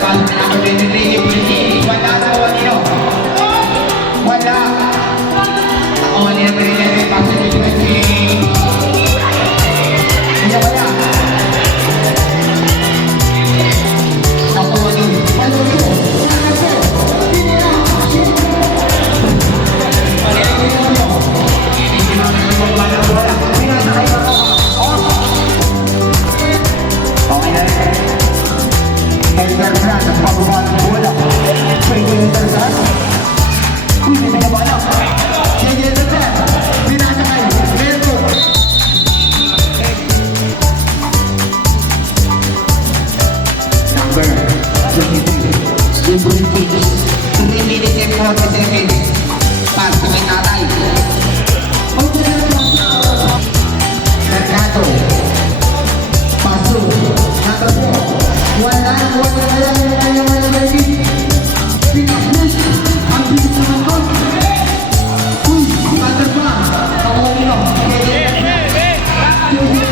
pasok na ako din ni wala sa Onino. Wala. Ako niya Trinity, pasok ni Trinity. Hindi wala. Ako Onino. Ano ito? Okay na rin. Edgar Brand, ang pababa ng bola. Pwede yung tarzan. Hindi na bala. Sige na rin. Pinasakay. Meto. Number 23. Yung British. 3 minutes and 40 seconds. Pass to my tatay. Mercado. Paso. Natapo. Wala lagi. Pinaklis. Ang bilis naman ko. Uy, patas pa. Ako nino. Uy,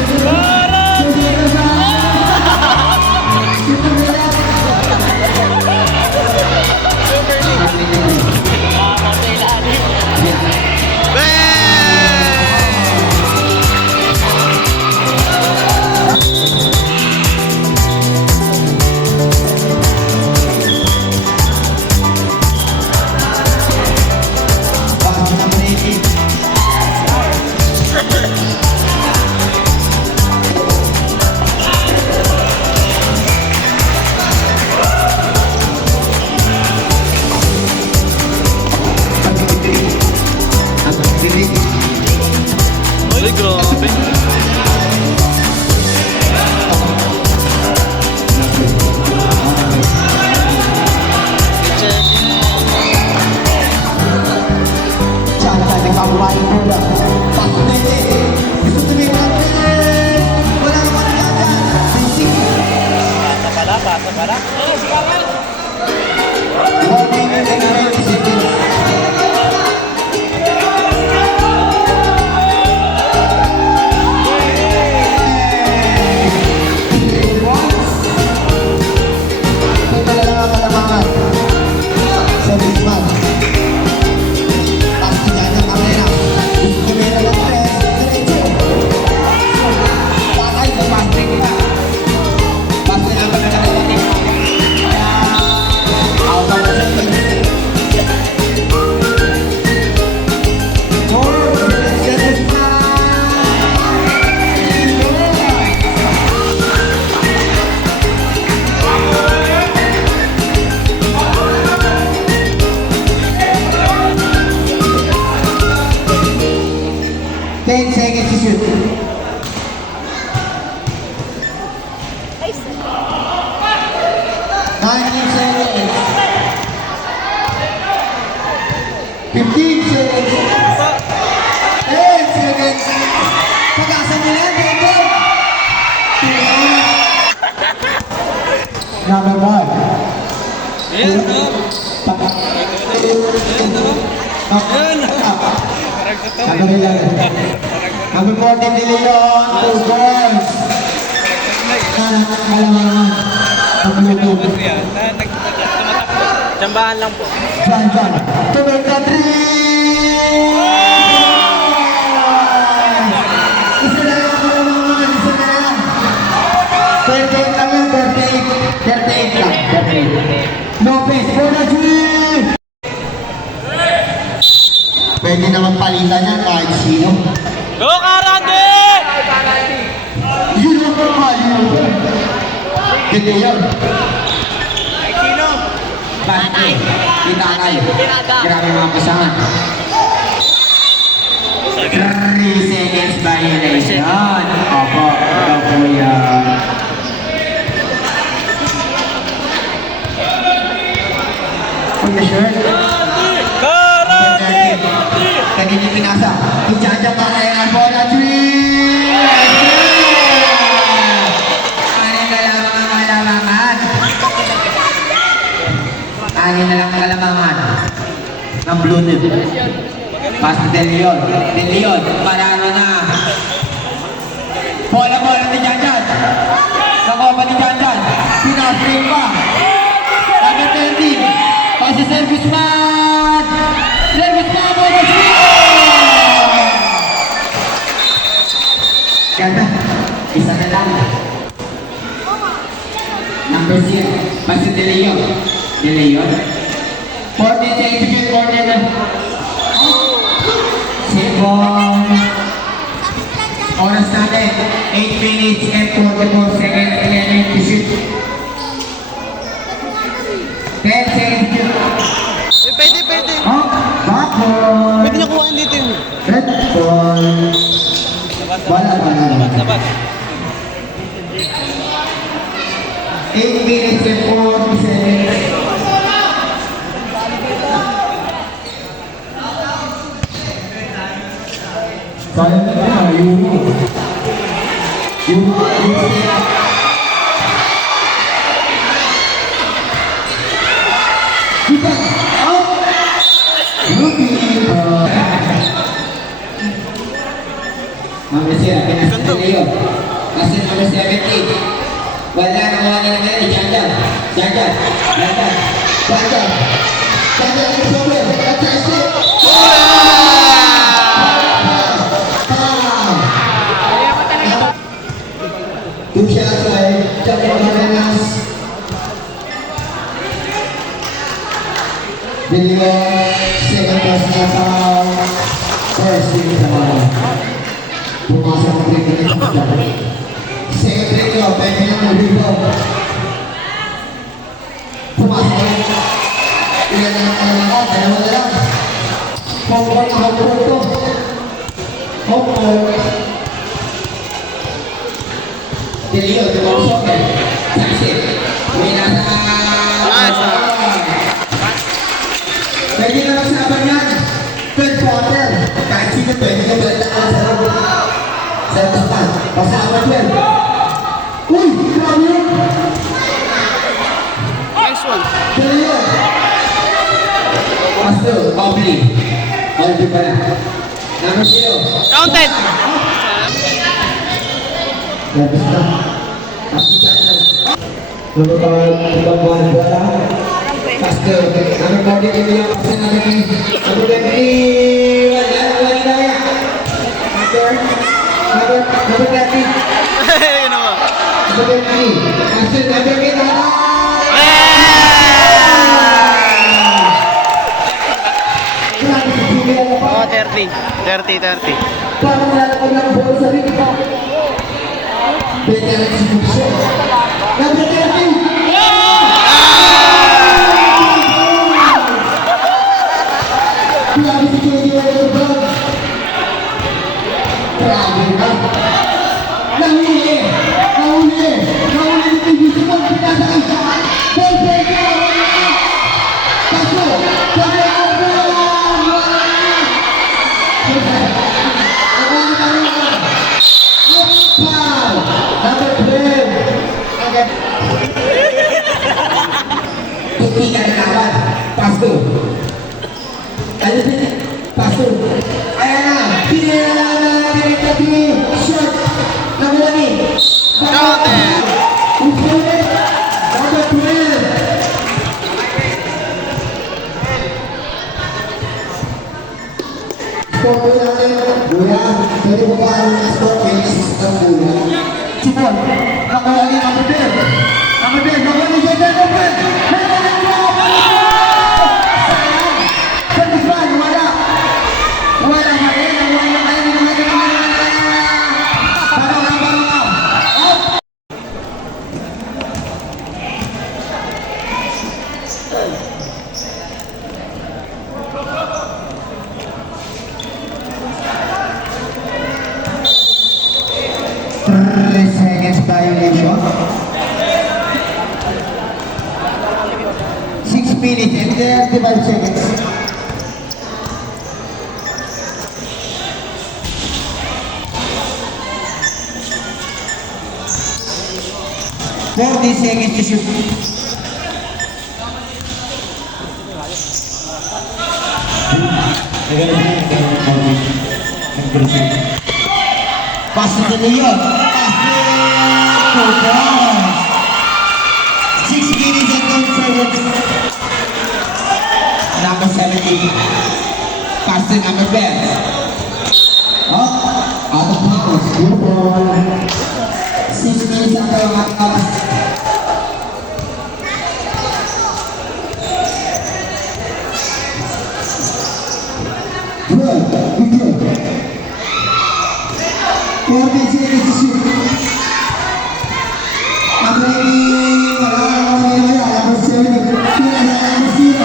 grabe. Tsaka, nagpapabayin mo ba? Pasok na ito. Gusto sabihin natin. Wala naman nagkata. Basic. Bata pala. Walking in the 30 seconds. Number 1. Ayan, no? Number 14, De Leon, 2 goals. Tsambahan lang po. John, to make the three! Isa na lang ako naman, isa na lang. 38 lang yun, 38 lang, 38. Lopez for the three! Pwede naman palitan niya kahit sino. Go, Karande! Yun ang pamali mo. Hindi yan. Bante, itanay. Grabe mga pasangan. 3 seconds violation. Opo, ito po yan. Put the shirt. Karande! Kanina pinasa. Ijaja pa kayo ang bola. 3! Anin na lang ang kalamangan. Anin na lang ang kalamangan. Ng blue nip. Pas ni De Leon. De Leon, parano na. Bola ni Janjan. Nakuha pa ni Janjan. Pinasring pa. Pasi De Leon. De Leon. 14 seconds, corner na. Sebon. Oras natin, 8 minutes and 44 seconds. Again, to shoot. 10 seconds. Pwede, pwede. Oh, backward. Pwede nakuhaan dito yun. Red ball. Wala. Labas. 8 minutes and 40 seconds. Sayang na, Euro. Kita, out. Number 0, pinasa ni Leo. Kasi number 17. Wala na mga nilagay. Janjan. That's it. Two shots by Jacob Marenas. Video, second personal foul. First team sa mga. Pumasok ang break na ito. Second break nyo, pwede na mo dito. Pumasok. Ilan na lang ako, dalawa na lang. Home court to. Home court. De Leon, tumusok eh. Saksit. May nasa... Pwede na magsaban yan. Third quarter. Kahit sino pwede ka balitaan sa loob. Sa tapat. Pasaban yan. Uy! Grabe yun! Nice one. De Leon. Pastor, Obli. Obli pa na. Number 0. Counted. Labas na. Lumabang ibang buwan bola. Pastor, number 40 ini yang pasang natin. Number 20. Wala ya. Number 30. Yun naman. Number 20. Pastor, number 20. Oh, 30. Parang lalakad lang ang bola sa ring pa. Better execution. Number 30. Grabe si KJ Lebron. Grabe ka. Nahuli ni TV Simon. Pinasaan. Ball breaker. Paso. Kaya ang bola. Foul. Number 12. Okay. Tutikan na lawan. Paso. Paso. Ayan na. Direct tadi. Shot. Number 1. Counted. Number 12. Score po natin. Buya. Pwede mo ba ang score? 26 ang buya. Sipon. Number 1. Number 12. Number 12. Number 3 seconds violation. 6 minutes and 35 seconds. Forty seconds to shoot. Pass to Leon. Pass. 6 minutes and 10 seconds. Number 17. Pass to number 10. Out of bounds. Good ball. 6 minutes after 1 pass. 14 seconds to shoot. Number 18, wala nang mamaya. Number 7, number 0.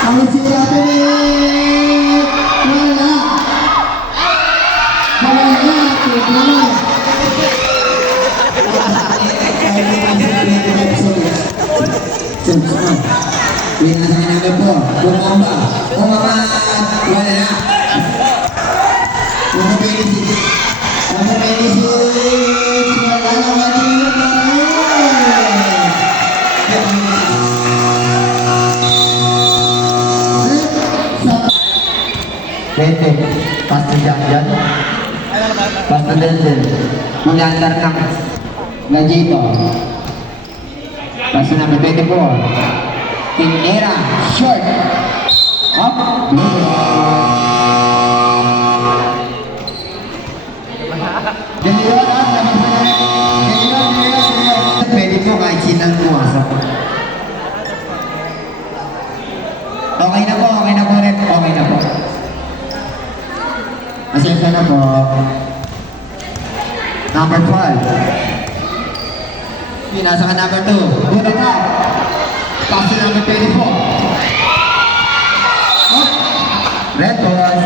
Number 0 natin eh. Wala. Linasang namin po, bumomba, umangat, wala na. Number 26, number 26, wala na, matinod na rin. Pasti jangan, pasti dendel, mengantar ng dito. Pasti number 24. Pinera, short. Up. Pwede po kahit sinang pumasok. Okay na po, rep. Okay na po. Pasensya na po. Number 12. Pinasa ka number 2. Buta ka. Pasi number 24. Oh. Red ball,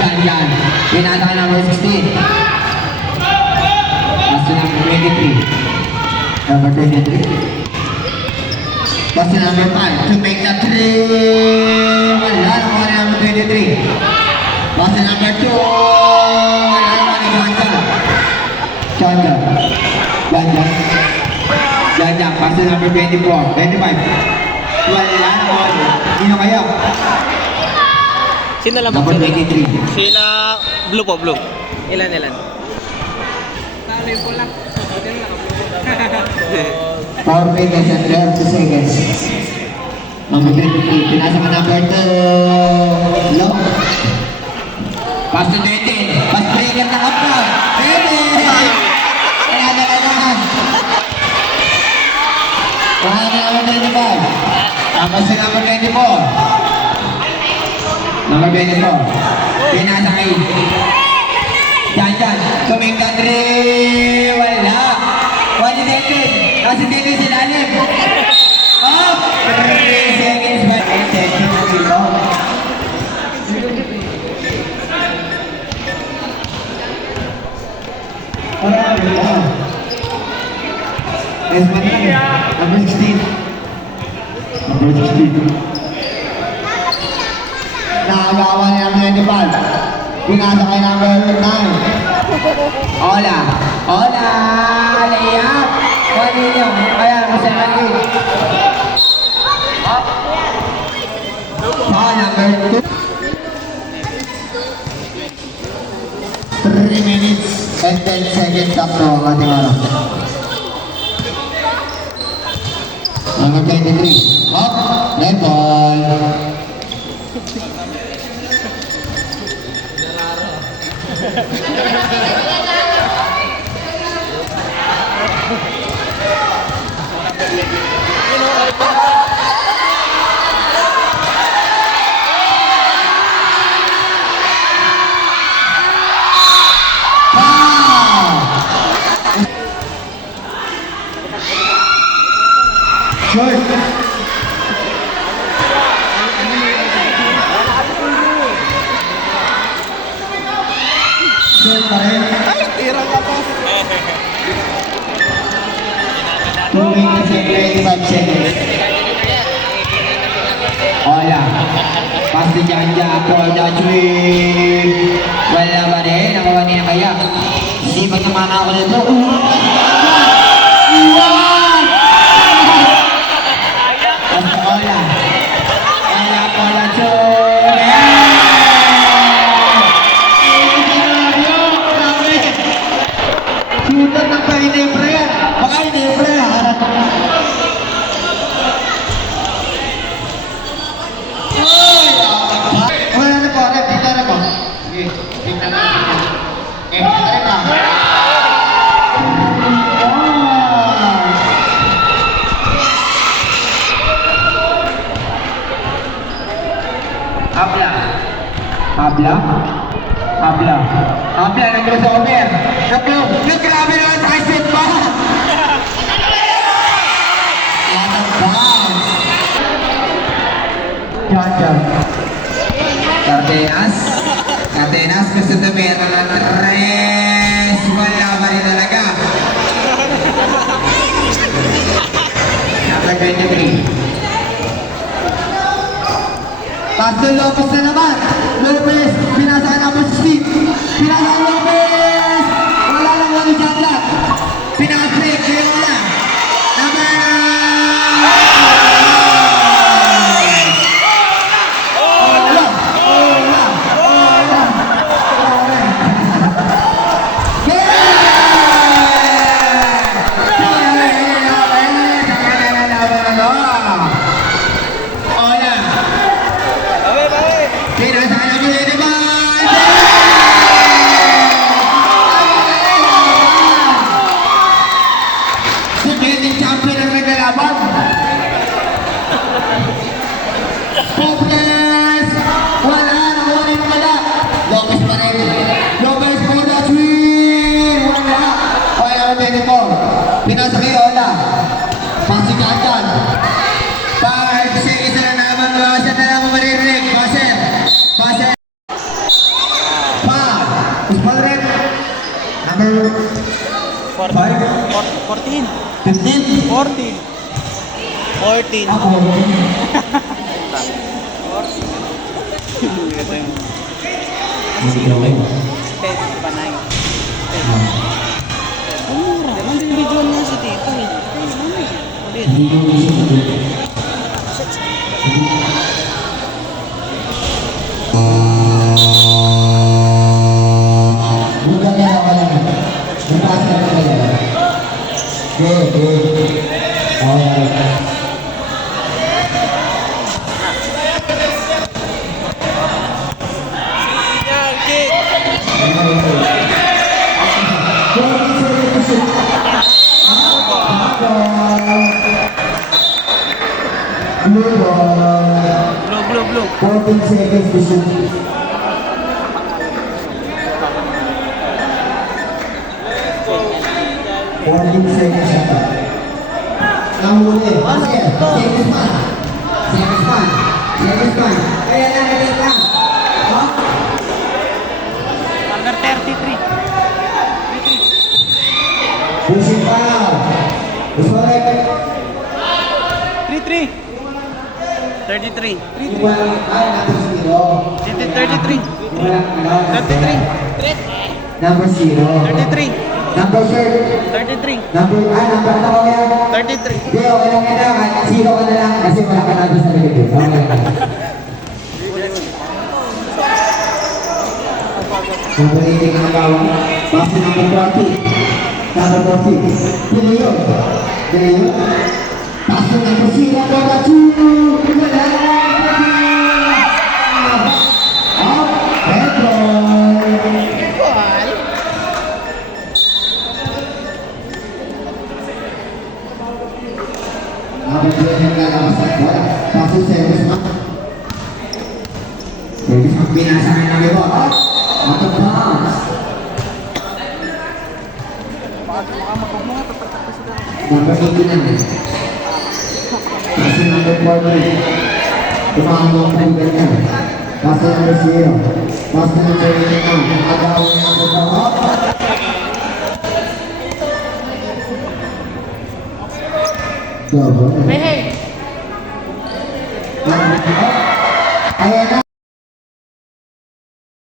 Jangan. Pinasa ka number 16. Pasi number 23. Number 23. Pasi number 5 to make the 3. Wala naman number 23. Pasi number 2. Wala naman ni Jangan. Pasi number 24. 25. Wala naman. Sino kaya? Sino lang Number 23. Sila blue po, blue. Ilan? Tanay po lang. 4 minutes and 30 seconds. Number 23. Pinasa ka number 2. Low. Pass to 20. Pass breaker na up na. 20. Kaya na. Kaya na number 25. Tapos sa number 24. Number 24. Pinasa kay Janjan. Tumingka 3. Wala. Wali David. Kasi David silalim. Oh! 3 seconds by 8 seconds na dito. Number 16. Number 16. Nakagawa niya ang 25. Pinasa kay number 9. Hola! Layup! Wali niyo. Kaya, kasi lagi. Number 2. 3 minutes and 10 seconds after ang ating oras. Number 23. Up! Red ball! Short. Short pa rin. Ay, tira ka po. 2 minutes and 25 seconds. Hola. Pass ni Janja for the three. Wala ba rin? Nakuha niya kaya. Sipag naman ako nito. Iwan! Hola. Hola for the two. Shooter ng pa-inipre yan. Baka inipre yan. Wala na po, rep. Dito na po. Sige, tingnan natin. Dito rin na. Abla. Abla. Abla ng crossover. Grabe naman sa isip pa. Lot of bounce. Jaja. Cardenas gusto na meron ng tres. Wala pa rin talaga. Number 23. Pastor Lopez na naman. Lopez, pinasaan naman si Steve. Pinasaan Lopez. Wala nang wali jaglat. Pinasik, kaya wala. Number... Pinasa kay Ola. Pasigatan. 5 seconds na naman. Bawasan na lang maririnig. Bawasan. Bawasan. 5. Small red. Number 5. 14. 15. 14. 14. Ako. Panay. Mura. Naman din video niya si Tito eh. Ulit. Bukan ya awalnya. Lepas ya. Good. Oh ya. Blue. 14 seconds to shoot. Nahuli. Sige. Seconds man. Kaya lang. Number 33. Pushing foul. Usually. 33. 33. Number 0. 33. Number 33. number ako yan. 33. Hindi, okay lang yan. Kahit 0 ka na lang kasi wala ka na doon sa likod. Okay lang. Number 18 ang bawang. Basta number 40. Number 40. Pinayon. Basta number 0. Number 2. Wala. Pedro. Habang dia yang lalabas ng bola, pasok service man. Service man, pinasahan ng iba. Out of bounds. Number 89. Kasi number 43. Tumamang ang ganyan. Kasi number 0. Kasi number 89. Agawin ang pagkakot. Hey! Ayan na.